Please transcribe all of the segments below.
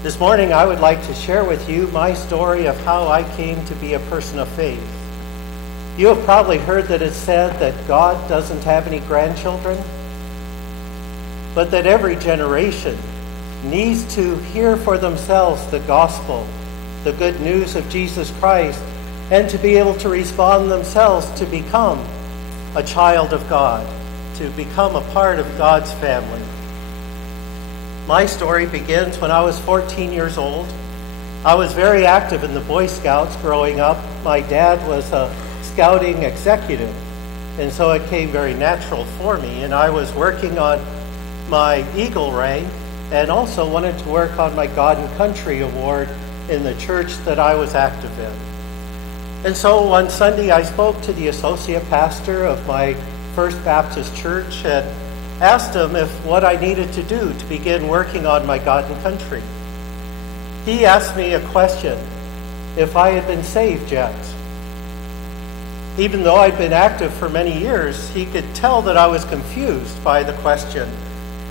This morning I would like to share with you my story of how I came to be a person of faith. You have probably heard that it's said that God doesn't have any grandchildren, but that every generation needs to hear for themselves the gospel, the good news of Jesus Christ, and to be able to respond themselves to become a child of God, to become a part of God's family. My story begins when I was 14 years old. I was very active in the Boy Scouts growing up. My dad was a scouting executive, and so it came very natural for me. And I was working on my Eagle rank and also wanted to work on my God and Country award in the church that I was active in. And so one Sunday I spoke to the associate pastor of my First Baptist church and asked him if what I needed to do to begin working on my God and Country. He asked me a question, if I had been saved yet. Even though I'd been active for many years, he could tell that I was confused by the question,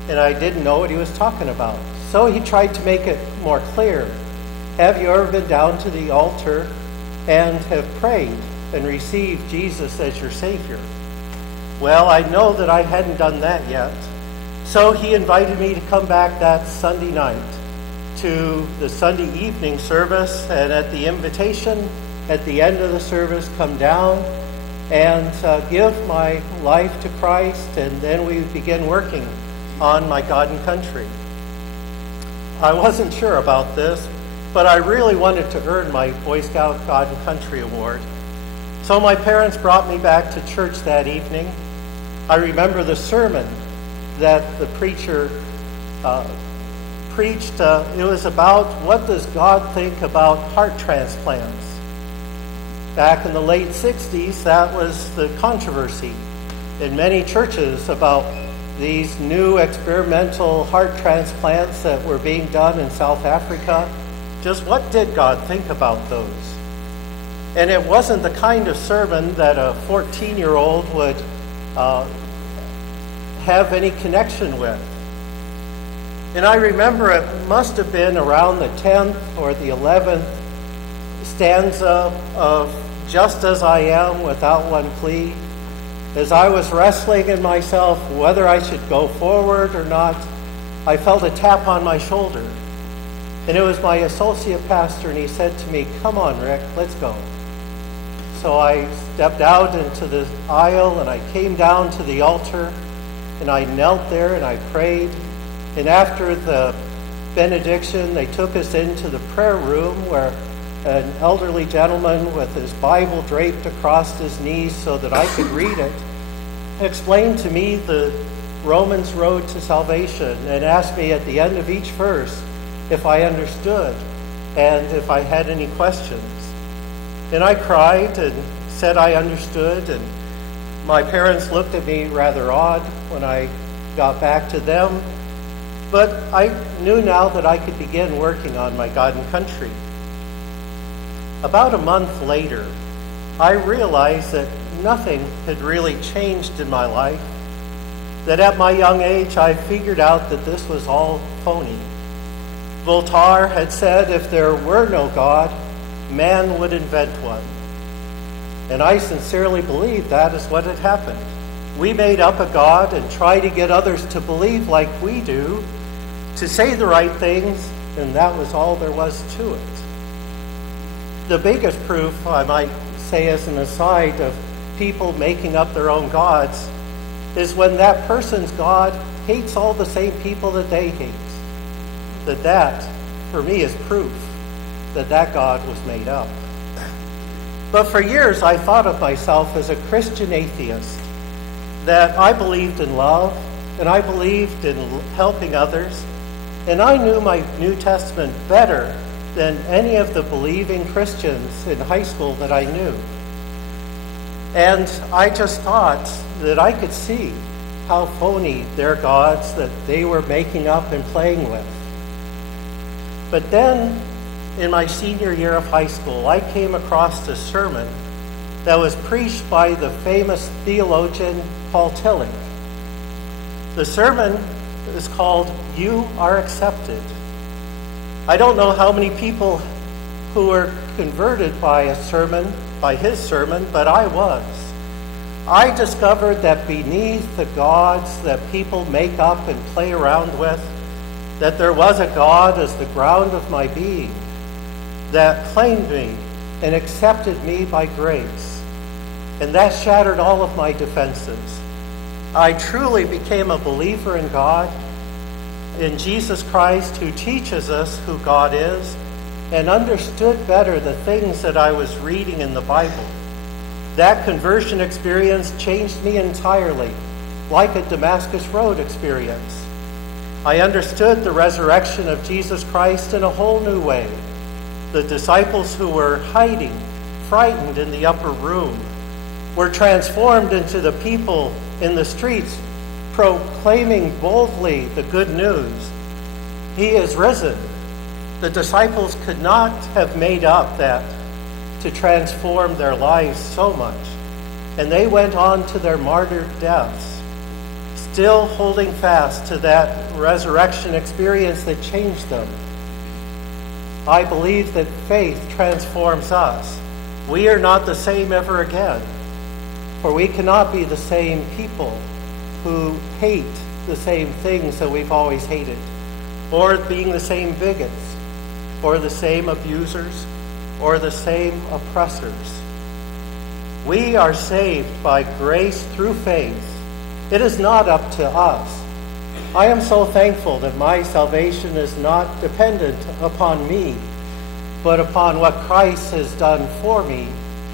and I didn't know what he was talking about. So he tried to make it more clear. Have you ever been down to the altar and have prayed and received Jesus as your Savior? Well, I know that I hadn't done that yet. So he invited me to come back that Sunday night to the Sunday evening service, and at the invitation, at the end of the service, come down and give my life to Christ, and then we begin working on my God and Country. I wasn't sure about this, but I really wanted to earn my Boy Scout God and Country award. So my parents brought me back to church that evening. I remember the sermon that the preacher preached. It was about what does God think about heart transplants. Back in the late 60s, that was the controversy in many churches about these new experimental heart transplants that were being done in South Africa. Just what did God think about those? And it wasn't the kind of sermon that a 14-year-old would have any connection with. And I remember it must have been around the 10th or the 11th stanza of Just As I Am Without One Plea. As I was wrestling in myself whether I should go forward or not, I felt a tap on my shoulder. And it was my associate pastor, and he said to me, "Come on, Rick, let's go." So I stepped out into the aisle, and I came down to the altar, and I knelt there, and I prayed. And after the benediction, they took us into the prayer room where an elderly gentleman with his Bible draped across his knees so that I could read it, explained to me the Romans road to salvation and asked me at the end of each verse if I understood and if I had any questions. And I cried and said I understood, and my parents looked at me rather odd when I got back to them. But I knew now that I could begin working on my God and Country. About a month later, I realized that nothing had really changed in my life, that at my young age I figured out that this was all phony. Voltaire had said if there were no God, man would invent one. And I sincerely believe that is what had happened. We made up a God and try to get others to believe like we do, to say the right things, and that was all there was to it. The biggest proof, I might say as an aside, of people making up their own gods is when that person's God hates all the same people that they hate. That, for me, is proof that that God was made up. But for years, I thought of myself as a Christian atheist, that I believed in love, and I believed in helping others, and I knew my New Testament better than any of the believing Christians in high school that I knew. And I just thought that I could see how phony their gods that they were making up and playing with. But then, in my senior year of high school, I came across a sermon that was preached by the famous theologian Paul Tillich. The sermon is called "You Are Accepted." I don't know how many people who were converted by his sermon, but I was. I discovered that beneath the gods that people make up and play around with, that there was a God as the ground of my being that claimed me and accepted me by grace. And that shattered all of my defenses. I truly became a believer in God, in Jesus Christ, who teaches us who God is, and understood better the things that I was reading in the Bible. That conversion experience changed me entirely, like a Damascus Road experience. I understood the resurrection of Jesus Christ in a whole new way. The disciples who were hiding, frightened in the upper room, were transformed into the people in the streets, proclaiming boldly the good news. He is risen. The disciples could not have made up that to transform their lives so much. And they went on to their martyred deaths, still holding fast to that resurrection experience that changed them. I believe that faith transforms us. We are not the same ever again, for we cannot be the same people who hate the same things that we've always hated, or being the same bigots, or the same abusers, or the same oppressors. We are saved by grace through faith. It is not up to us. I am so thankful that my salvation is not dependent upon me, but upon what Christ has done for me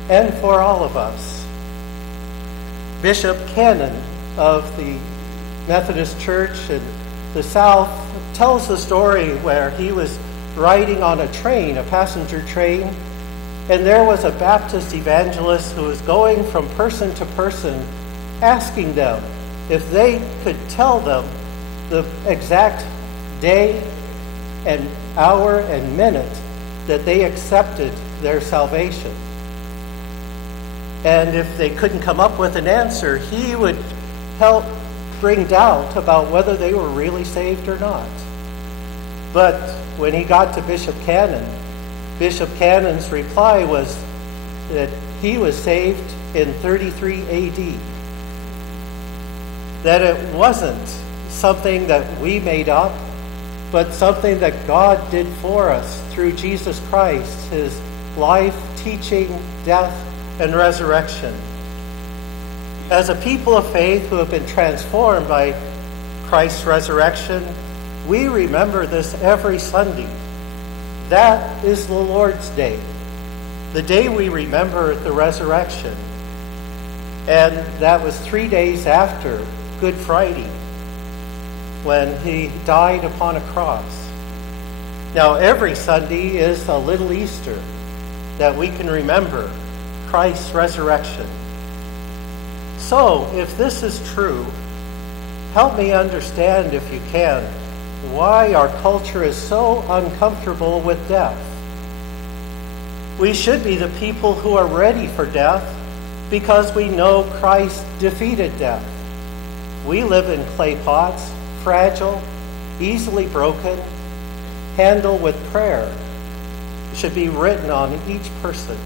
and for all of us. Bishop Cannon of the Methodist Church in the South tells the story where he was riding on a train, a passenger train, and there was a Baptist evangelist who was going from person to person, asking them if they could tell them the exact day and hour and minute that they accepted their salvation. And if they couldn't come up with an answer, he would help bring doubt about whether they were really saved or not. But when he got to Bishop Cannon's reply was that he was saved in 33 AD. That it wasn't something that we made up, but something that God did for us through Jesus Christ, his life, teaching, death, and resurrection. As a people of faith who have been transformed by Christ's resurrection, we remember this every Sunday. That is the Lord's Day, the day we remember the resurrection. And that was 3 days after Good Friday, when he died upon a cross. Now, every Sunday is a little Easter that we can remember Christ's resurrection. So, if this is true, help me understand, if you can, why our culture is so uncomfortable with death. We should be the people who are ready for death because we know Christ defeated death. We live in clay pots, fragile, easily broken, handled with prayer. It should be written on each person.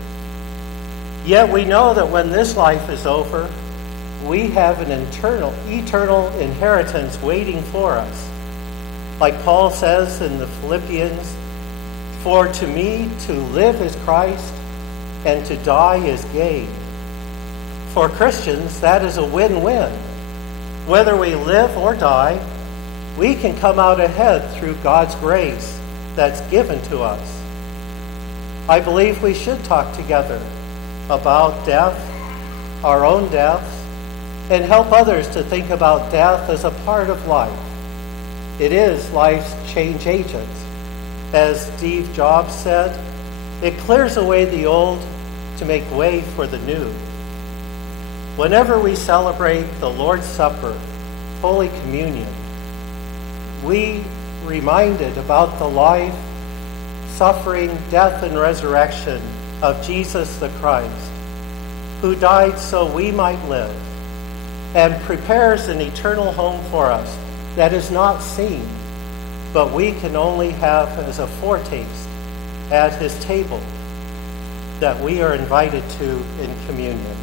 Yet we know that when this life is over, we have an eternal inheritance waiting for us. Like Paul says in the Philippians, "For to me to live is Christ, and to die is gain." For Christians, that is a win-win. Whether we live or die, we can come out ahead through God's grace that's given to us. I believe we should talk together about death, our own deaths, and help others to think about death as a part of life. It is life's change agent. As Steve Jobs said, it clears away the old to make way for the new. Whenever we celebrate the Lord's Supper, Holy Communion, we reminded about the life, suffering, death, and resurrection of Jesus the Christ, who died so we might live, and prepares an eternal home for us that is not seen, but we can only have as a foretaste at his table that we are invited to in communion.